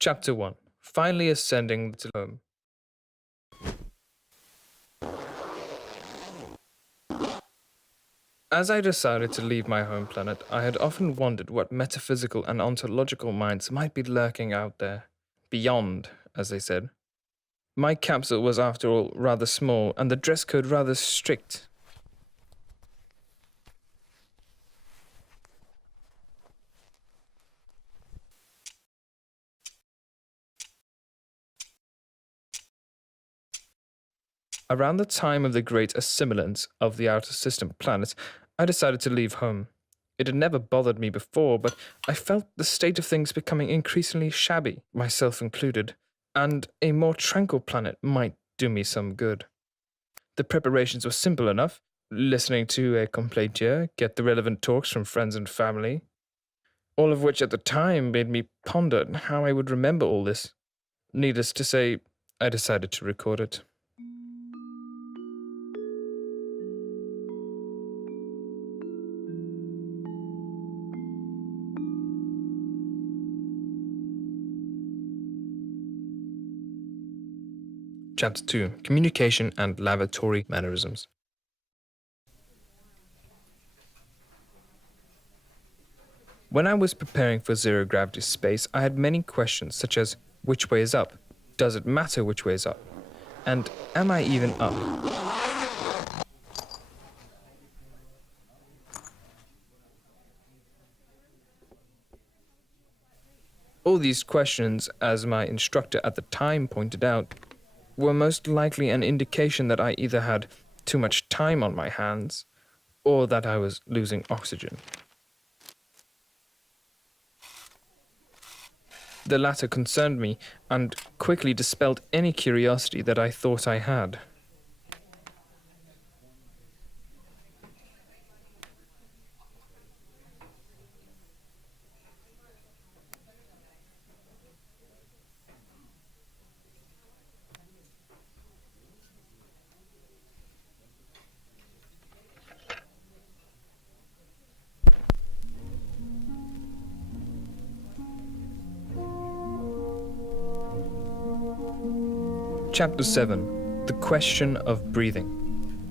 Chapter 1. Finally ascending to home. As I decided to leave my home planet, I had often wondered what metaphysical and ontological minds might be lurking out there. Beyond, as they said. My capsule was, after all, rather small, and the dress code rather strict. Around the time of the great assimilance of the outer system planets, I decided to leave home. It had never bothered me before, but I felt the state of things becoming increasingly shabby, myself included, and a more tranquil planet might do me some good. The preparations were simple enough: listening to a complétier, get the relevant talks from friends and family, all of which at the time made me ponder how I would remember all this. Needless to say, I decided to record it. Chapter 2. Communication and Lavatory Mannerisms. When I was preparing for zero-gravity space, I had many questions, such as, which way is up? Does it matter which way is up? And am I even up? All these questions, as my instructor at the time pointed out, were most likely an indication that I either had too much time on my hands, or that I was losing oxygen. The latter concerned me, and quickly dispelled any curiosity that I thought I had. Chapter 7. The Question of Breathing.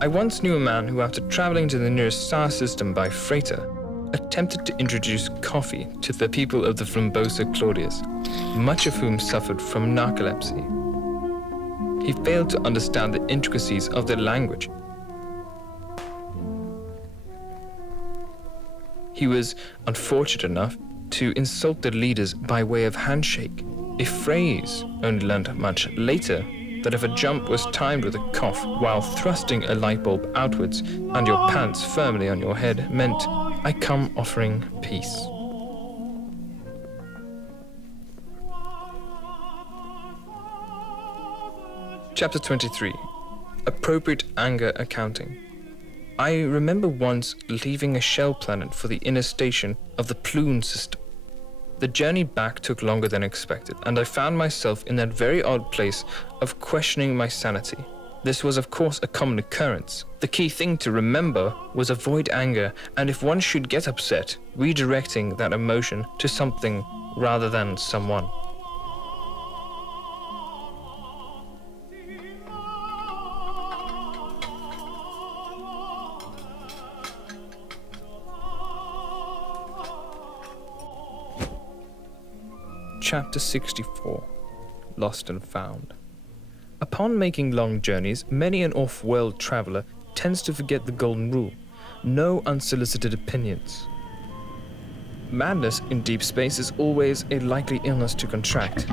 I once knew a man who, after traveling to the nearest star system by freighter, attempted to introduce coffee to the people of the Flambabosa Claudius, much of whom suffered from narcolepsy. He failed to understand the intricacies of their language. He was unfortunate enough to insult their leaders by way of handshake, a phrase only learned much later, that if a jump was timed with a cough while thrusting a light bulb outwards and your pants firmly on your head meant, I come offering peace. Chapter 23. Appropriate Anger Accounting. I remember once leaving a shell planet for the inner station of the Plume system. The journey back took longer than expected, and I found myself in that very odd place of questioning my sanity. This was, of course, a common occurrence. The key thing to remember was avoid anger, and if one should get upset, redirecting that emotion to something rather than someone. Chapter 64. Lost and Found. Upon making long journeys, many an off-world traveler tends to forget the golden rule. No unsolicited opinions. Madness in deep space is always a likely illness to contract.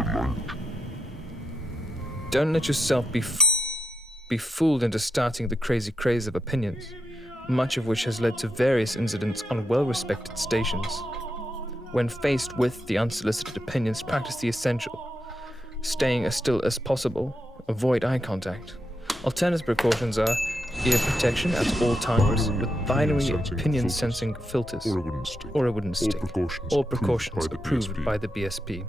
Don't let yourself be fooled into starting the crazy craze of opinions, much of which has led to various incidents on well-respected stations. When faced with the unsolicited opinions, practice the essential. Staying as still as possible, avoid eye contact. Alternative precautions are ear protection at all times with binary opinion sensing filters or a wooden stick. All precautions approved by the BSP.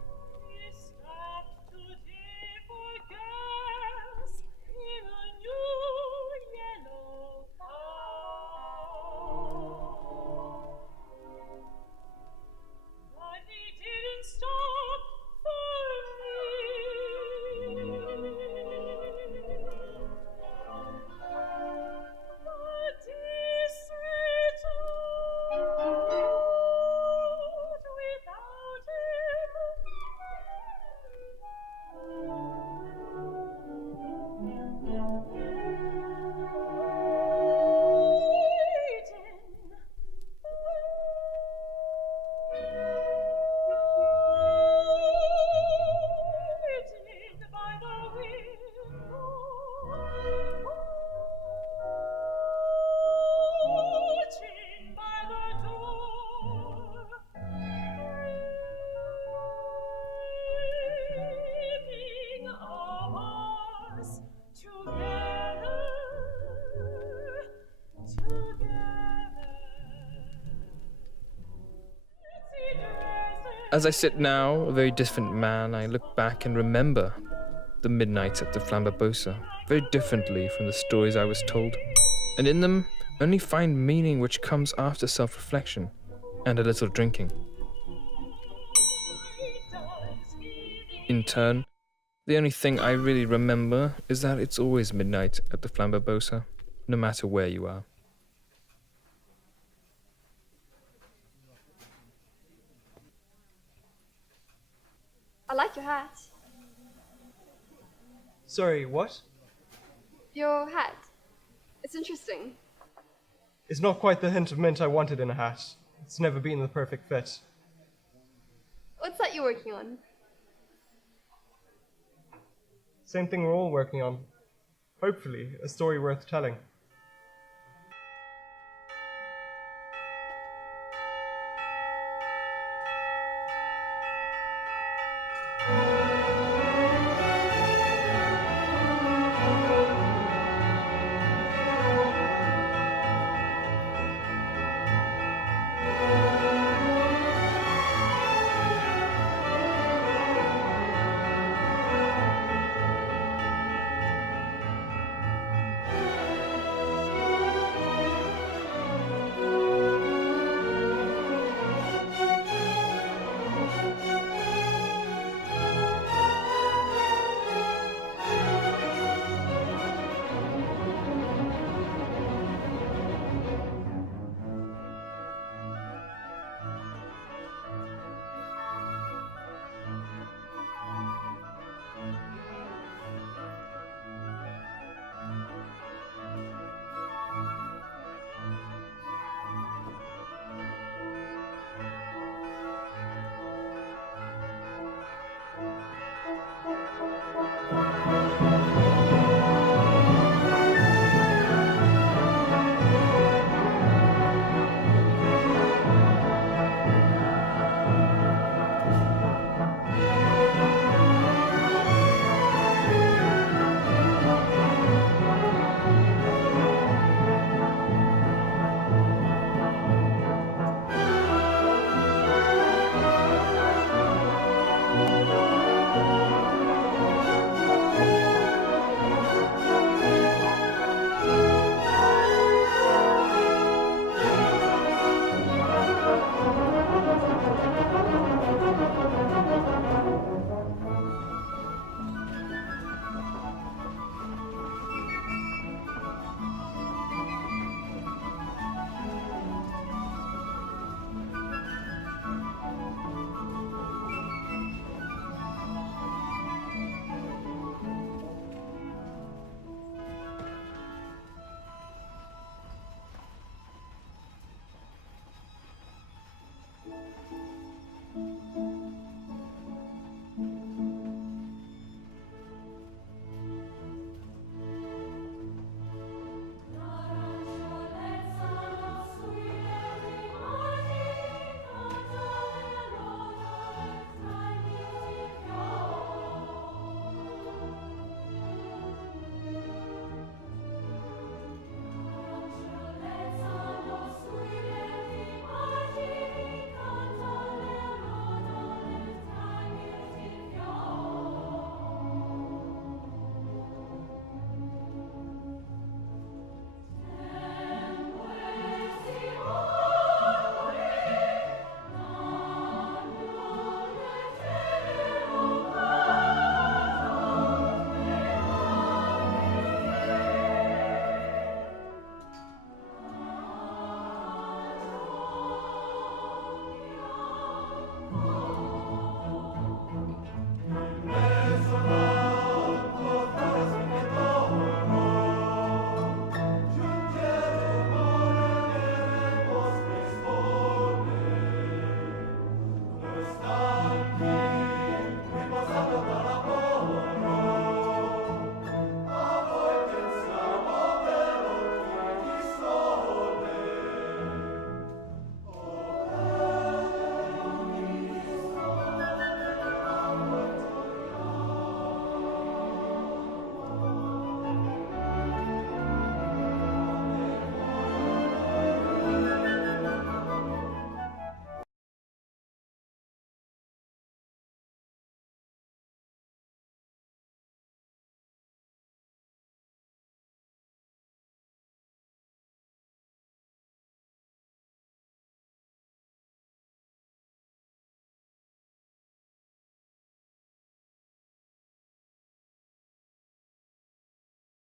As I sit now, a very different man, I look back and remember the midnights at the Flambabosa very differently from the stories I was told, and in them only find meaning which comes after self-reflection and a little drinking. In turn, the only thing I really remember is that it's always midnight at the Flambabosa, no matter where you are. I like your hat. Sorry, what? Your hat. It's interesting. It's not quite the hint of mint I wanted in a hat. It's never been the perfect fit. What's that you're working on? Same thing we're all working on. Hopefully, a story worth telling.